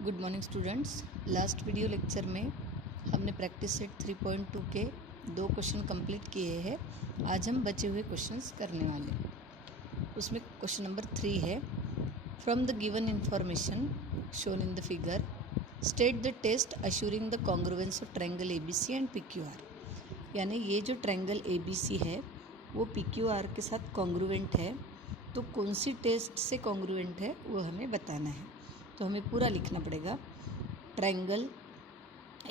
Good morning students. Last video lecture में हमने practice set 3.2 के 2 क्वेश्चन कंप्लीट किए हैं। आज हम बचे हुए क्वेश्चंस करने वाले हैं। उसमें क्वेश्चन नंबर 3 है, from the given information shown in the figure state the test assuring the congruence of triangle ABC and PQR। यानी ये जो ट्रायंगल ABC है वो PQR के साथ कॉन्ग्रुएंट है, तो कौन सी टेस्ट से कॉन्ग्रुएंट है वो हमें बताना है। तो हमें पूरा लिखना पड़ेगा। ट्रायंगल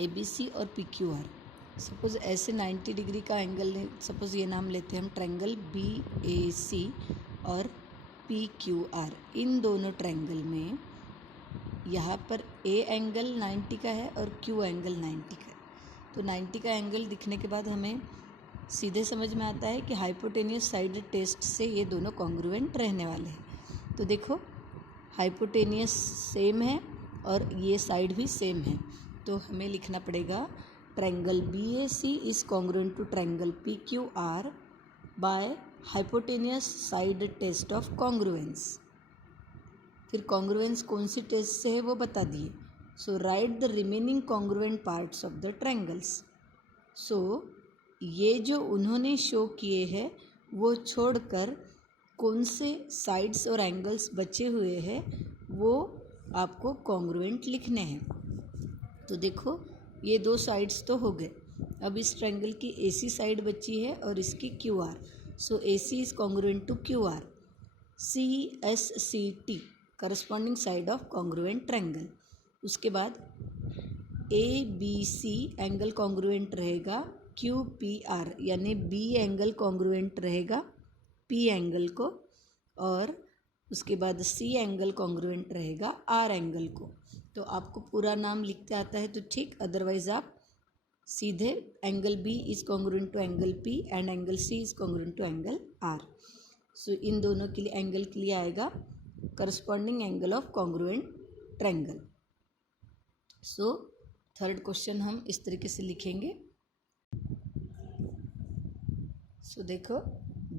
ABC और PQR, सपोज़ ऐसे 90 डिग्री का एंगल, सपोज़ ये नाम लेते हैं हम ट्रायंगल BAC और PQR। इन दोनों ट्रायंगल में यहाँ पर A एंगल 90 का है और Q एंगल 90 का है। तो 90 का एंगल दिखने के बाद हमें सीधे समझ में आता है कि हाइपोटेनियस साइड टेस्ट से ये दोनों कॉन्ग्रुएंट रहने वाले हैं। तो देखो हाइपोटेनियस सेम है और ये साइड भी सेम है, तो हमें लिखना पड़ेगा triangle BAC is congruent to triangle PQR by hypotenuse side test of congruence. फिर कॉन्ग्रुएंस कौन सी टेस्ट से है वो बता दिए। So right the remaining congruent parts of the triangles. So ये जो उन्होंने शो किए हैं वो छोड़कर कौन से साइड्स और एंगल्स बचे हुए हैं वो आपको कॉन्ग्रुएंट लिखने हैं। तो देखो ये 2 साइड्स तो हो गए। अब इस ट्रायंगल की AC साइड बची है और इसकी QR। So AC is congruent to QR। CSCT corresponding side of congruent triangle. उसके बाद ABC एंगल कॉन्ग्रुएंट रहेगा QPR, यानी B एंगल कॉन्ग्रुएंट रहेगा P एंगल को, और उसके बाद C एंगल कॉन्ग्रुएंट रहेगा R एंगल को। तो आपको पूरा नाम लिखते आता है तो ठीक, अदरवाइज आप सीधे angle B is congruent to angle P and angle C is congruent to angle R। So इन दोनों के लिए एंगल के लिए आएगा corresponding angle of congruent triangle. So third question हम इस तरीके से लिखेंगे। सो देखो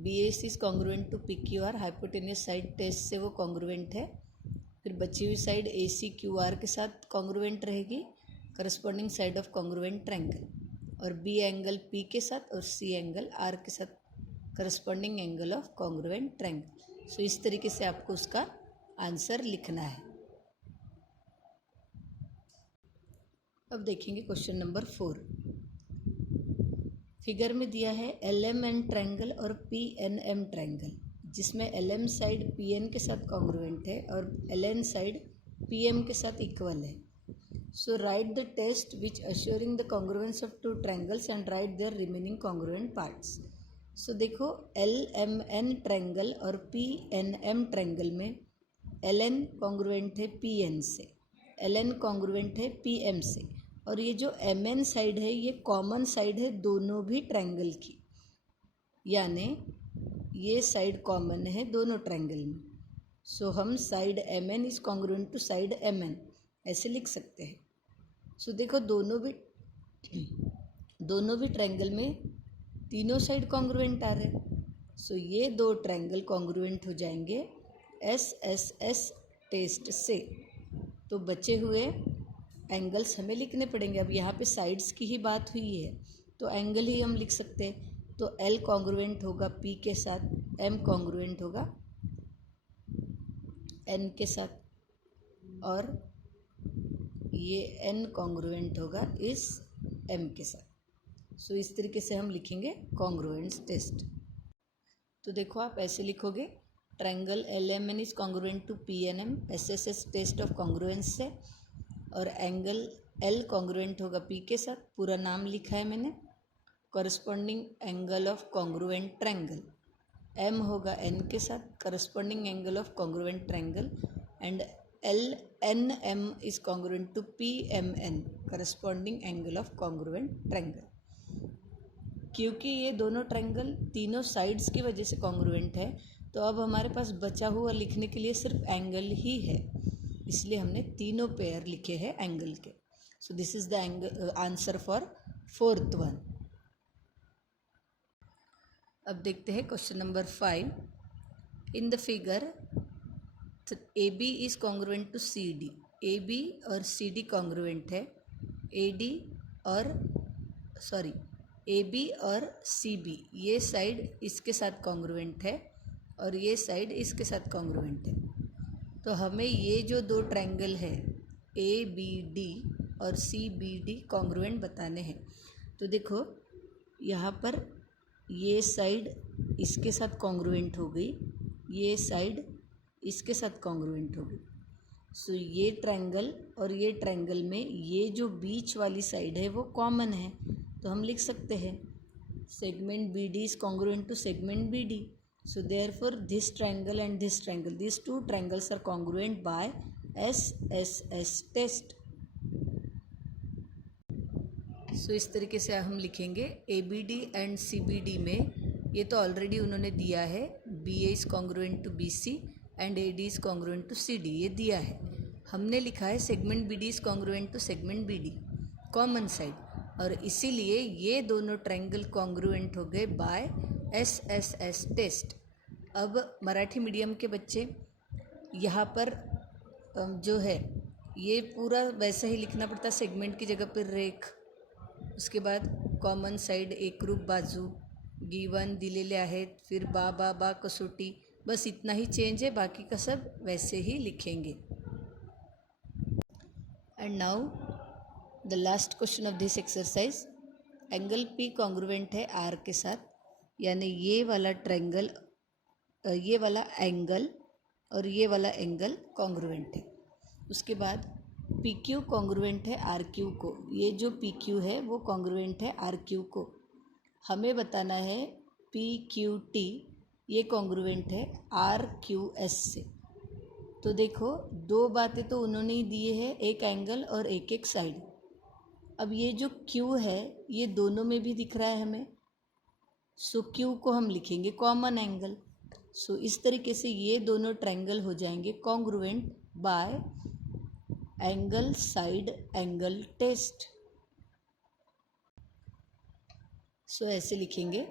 BAC is congruent to PQR, hypotenuse side test से वो कॉन्ग्रुएंट है। फिर बची हुई साइड AC QR के साथ कॉन्ग्रुएंट रहेगी, corresponding side of congruent triangle, और B एंगल P के साथ और C एंगल R के साथ corresponding angle of congruent triangle. So इस तरीके से आपको उसका आंसर लिखना है। अब देखेंगे क्वेश्चन नंबर 4। फिगर में दिया है LMN ट्रायंगल और PNM ट्रायंगल, जिसमें LM साइड PN के साथ कॉन्ग्रुएंट है और LN साइड PM के साथ इक्वल है। So right the test which assuring the congruence of 2 triangles and right their remaining congruent parts. So देखो LMN ट्रायंगल और PNM ट्रायंगल में LN कॉन्ग्रुएंट है PN से, LN कॉन्ग्रुएंट है PM से, और ये जो MN साइड है ये कॉमन साइड है दोनों भी ट्रायंगल की, यानी ये साइड कॉमन है दोनों ट्रायंगल में। सो हम side MN is congruent to side MN ऐसे लिख सकते हैं। सो देखो दोनों भी ट्रायंगल में तीनों साइड कॉन्ग्रुएंट आ रहे हैं। सो ये 2 ट्रायंगल कॉन्ग्रुएंट हो जाएंगे SSS टेस्ट से। तो बचे हुए एंगल्स हमें लिखने पड़ेंगे। अब यहाँ पे साइड्स की ही बात हुई है तो एंगल ही हम लिख सकते हैं। तो L कॉन्ग्रुएंट होगा P के साथ, M कॉन्ग्रुएंट होगा N के साथ, और ये N कॉन्ग्रुएंट होगा इस M के साथ। सो इस तरीके से हम लिखेंगे कॉन्ग्रुएंस टेस्ट। तो देखो आप ऐसे लिखोगे, triangle LMN is congruent to PNM SSS test of congruence से, और एंगल L कॉन्ग्रुएंट होगा P के साथ, पूरा नाम लिखा है मैंने, corresponding angle of congruent triangle. M होगा N के साथ, corresponding angle of congruent triangle, and LNM is congruent to PMN corresponding angle of congruent triangle. क्योंकि ये दोनों ट्रायंगल तीनों साइड्स की वजह से कॉन्ग्रुएंट है, तो अब हमारे पास बचा हुआ लिखने के लिए सिर्फ एंगल ही है, इसलिए हमने तीनों पेयर लिखे हैं एंगल के। So this is the answer for 4th one. अब देखते हैं question number 5। In the figure AB is congruent to CD A B और सी डी कॉन्ग्रुएंट है, ए डी और ए बी और सी बी ये साइड इसके साथ कॉन्ग्रुएंट है और ये साइड इसके साथ कॉन्ग्रुएंट है। तो हमें ये जो दो ट्रायंगल है ए बी डी और सी बी डी कॉन्ग्रुएंट बताने हैं। तो देखो यहाँ पर ये साइड इसके साथ कॉन्ग्रुएंट हो गई, ये साइड इसके साथ कॉन्ग्रुएंट हो गई। सो ये ट्रायंगल और ये ट्रायंगल में ये जो बीच वाली साइड है वो कॉमन है, तो हम लिख सकते हैं segment B D is congruent to segment B D. So therefore this triangle and this triangle, these two triangles are congruent by SSS test. So इस तरीके से हम लिखेंगे ABD and CBD में ये तो ऑलरेडी उन्होंने दिया है, BA is congruent to BC and AD is congruent to CD, ये दिया है। हमने लिखा है segment BD is congruent to segment BD common side, और इसीलिए ये दोनों ट्रायंगल कॉन्ग्रुएंट हो गए बाय SSS टेस्ट। अब मराठी मीडियम के बच्चे यहाँ पर जो है ये पूरा वैसा ही लिखना पड़ता, सेगमेंट की जगह पर रेख, उसके बाद कॉमन साइड एकरूप बाजू गिवन दिलेले आहेत, फिर बा बा बा कसोटी, बस इतना ही चेंज है, बाकी का सब वैसे ही लिखेंगे। And now the last question of this exercise, angle P congruent है आर के साथ, यानी ये वाला ट्रायंगल, ये वाला एंगल और ये वाला एंगल कॉन्ग्रुएंट है। उसके बाद पी क्यू कॉन्ग्रुएंट है आर क्यू को, ये जो पी क्यू है वो कॉन्ग्रुएंट है आर क्यू को। हमें बताना है पी क्यू टी ये कॉन्ग्रुएंट है आर क्यू एस से। तो देखो दो बातें तो उन्होंने ही दी है, एक एंगल और एक साइड। अब ये जो क्यू है ये दोनों में भी दिख रहा है हमें, सो क्यू को हम लिखेंगे कॉमन एंगल। सो इस तरीके से ये दोनों ट्रायंगल हो जाएंगे congruent by angle side angle test. So ऐसे लिखेंगे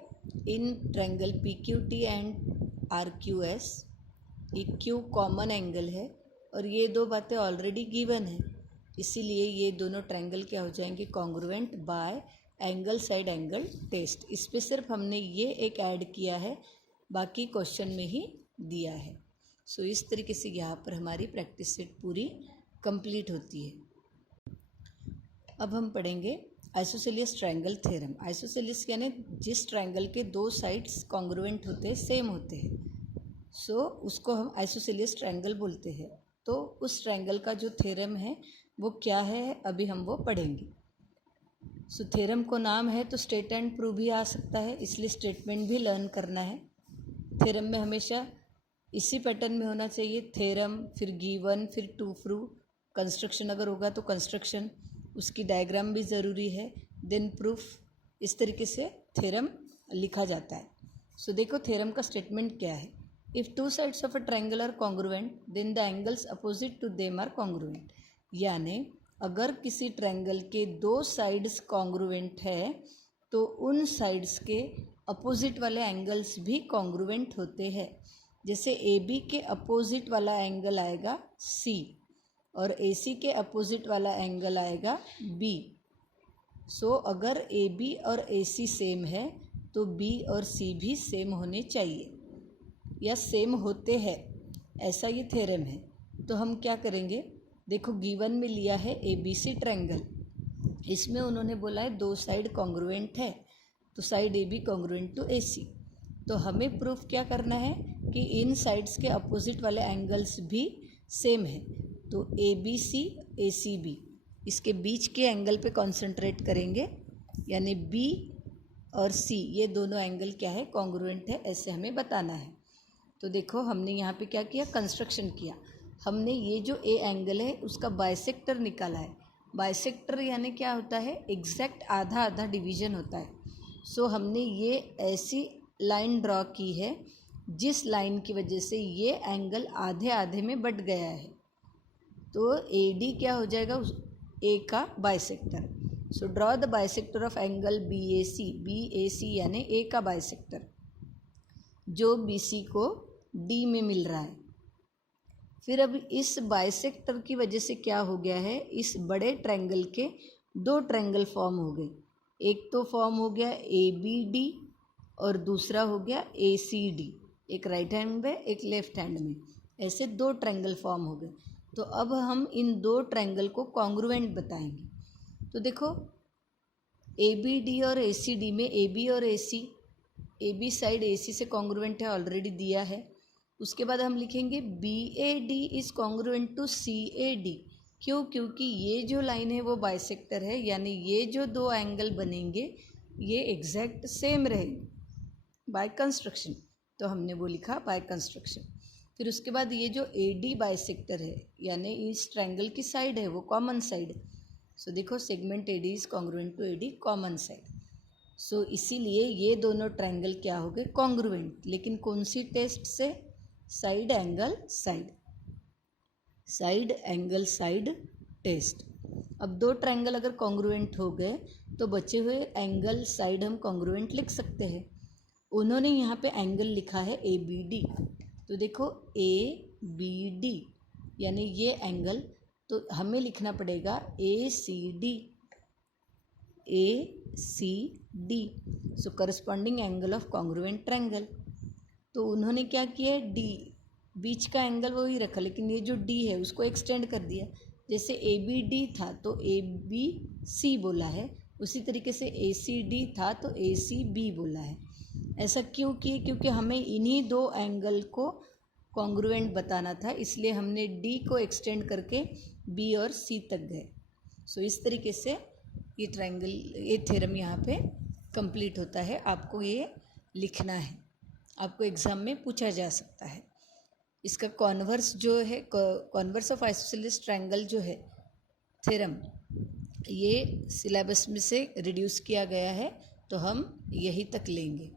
in triangle P Q T and R Q S, ये क्यू कॉमन एंगल है और ये दो बातें ऑलरेडी गिवन है, इसीलिए ये दोनों ट्रायंगल क्या हो जाएंगे congruent by angle side angle test. इस पे सिर्फ हमने ये एक ऐड किया है, बाकी क्वेश्चन में ही दिया है। सो इस तरीके से यहाँ पर हमारी प्रैक्टिस सेट पूरी कंप्लीट होती है। अब हम पढ़ेंगे आइसोसेलियस ट्रायंगल थ्योरम। आइसोसेलियस यानी जिस ट्रायंगल के दो साइड्स कॉन्ग्रुएंट होते हैं, सेम होते हैं, सो उसको हम आइसोसेलियस ट्रायंगल बोलते हैं। तो उस ट्रायंगल का जो थ्योरम है वो क्या है, अभी हम वो पढ़ेंगे। सो थ्योरम को नाम है तो स्टेट एंड प्रूव भी आ सकता है, इसलिए स्टेटमेंट भी लर्न करना है। थ्योरम में हमेशा इसी पैटर्न में होना चाहिए, थ्योरम फिर गिवन फिर टू प्रूव, कंस्ट्रक्शन अगर होगा तो कंस्ट्रक्शन, उसकी डायग्राम भी ज़रूरी है, देन प्रूफ। इस तरीके से थ्योरम लिखा जाता है। सो देखो थ्योरम का स्टेटमेंट क्या है, if two sides of a triangle are congruent then the angles opposite to them are congruent. यानी अगर किसी ट्रायंगल के दो साइड्स कॉन्ग्रुएंट है तो उन साइड्स के अपोजिट वाले एंगल्स भी कॉन्ग्रुएंट होते हैं। जैसे ए बी के अपोजिट वाला एंगल आएगा सी और ए सी के अपोजिट वाला एंगल आएगा बी। सो अगर ए बी और ए सी सेम है तो बी और सी भी सेम होने चाहिए या सेम होते हैं, ऐसा ये थ्योरम है। तो हम क्या करेंगे, देखो गिवन में लिया है ए बी सी ट्रायंगल, इसमें उन्होंने बोला है दो साइड कॉन्ग्रुएंट है, तो side A B congruent to A C. तो हमें प्रूफ क्या करना है कि इन साइड्स के अपोजिट वाले एंगल्स भी सेम है। तो A B C A C B, इसके बीच के एंगल पे कॉन्सेंट्रेट करेंगे, यानी बी और सी ये दोनों एंगल क्या है कॉन्ग्रुएंट है, ऐसे हमें बताना है। तो देखो हमने यहाँ पे क्या किया, कंस्ट्रक्शन किया। हमने ये जो ए एंगल है उसका बाइसेक्टर निकाला है। बाइसेक्टर यानी क्या होता है, एग्जैक्ट आधा आधा डिवीजन होता है। सो हमने ये ऐसी लाइन ड्रॉ की है जिस लाइन की वजह से ये एंगल आधे आधे में बट गया है। तो ए डी क्या हो जाएगा, उस ए का bisector. So draw the bisector of angle B A C यानी ए का बाइसेक्टर जो बी सी को डी में मिल रहा है। फिर अब इस बाइसेक्टर की वजह से क्या हो गया है, इस बड़े ट्रायंगल के दो ट्रायंगल फॉर्म हो गए। एक तो फॉर्म हो गया ABD और दूसरा हो गया ACD, एक राइट हैंड में एक लेफ्ट हैंड में, ऐसे दो ट्रायंगल फॉर्म हो गए। तो अब हम इन दो ट्रायंगल को कॉन्ग्रुएंट बताएंगे। तो देखो ABD और ACD में AB और AB साइड AC से कॉन्ग्रुएंट है, ऑलरेडी दिया है। उसके बाद हम लिखेंगे BAD is congruent to CAD। क्यों? क्योंकि ये जो लाइन है वो बाइसेक्टर है, यानी ये जो दो एंगल बनेंगे ये एग्जैक्ट सेम रहेंगे बाय कंस्ट्रक्शन। तो हमने वो लिखा बाय कंस्ट्रक्शन। फिर उसके बाद ये जो AD बाइसेक्टर है, यानी इस ट्रायंगल की साइड है वो कॉमन साइड। सो देखो segment AD is congruent to AD common side. So इसीलिए ये दोनों ट्रायंगल क्या हो गए, कॉन्ग्रुएंट। लेकिन कौन सी टेस्ट से? Side angle side, side angle side test. अब दो ट्रायंगल अगर कॉन्ग्रुएंट हो गए तो बचे हुए एंगल साइड हम कॉन्ग्रुएंट लिख सकते हैं। उन्होंने यहाँ पे एंगल लिखा है ABD, तो देखो ABD यानी ये एंगल, तो हमें लिखना पड़ेगा ACD, ACD। So corresponding angle of congruent triangle. तो उन्होंने क्या किया है, D बीच का एंगल वही रखा, लेकिन ये जो D है उसको एक्सटेंड कर दिया। जैसे ABD था तो ABC बोला है, उसी तरीके से ACD था तो ACB बोला है। ऐसा क्यों किए? क्योंकि हमें इन्हीं दो एंगल को कॉन्ग्रुएंट बताना था, इसलिए हमने D को एक्सटेंड करके B और C तक गए। सो इस तरीके से ये ट्रायंगल, ये थ्योरम यहाँ पे कंप्लीट होता है। आपको ये लिखना है, आपको एग्ज़ाम में पूछा जा सकता है। इसका कॉन्वर्स जो है, कॉन्वर्स ऑफ आइसोसेलेस ट्रायंगल जो है थ्योरम, ये सिलेबस में से रिड्यूस किया गया है, तो हम यही तक लेंगे।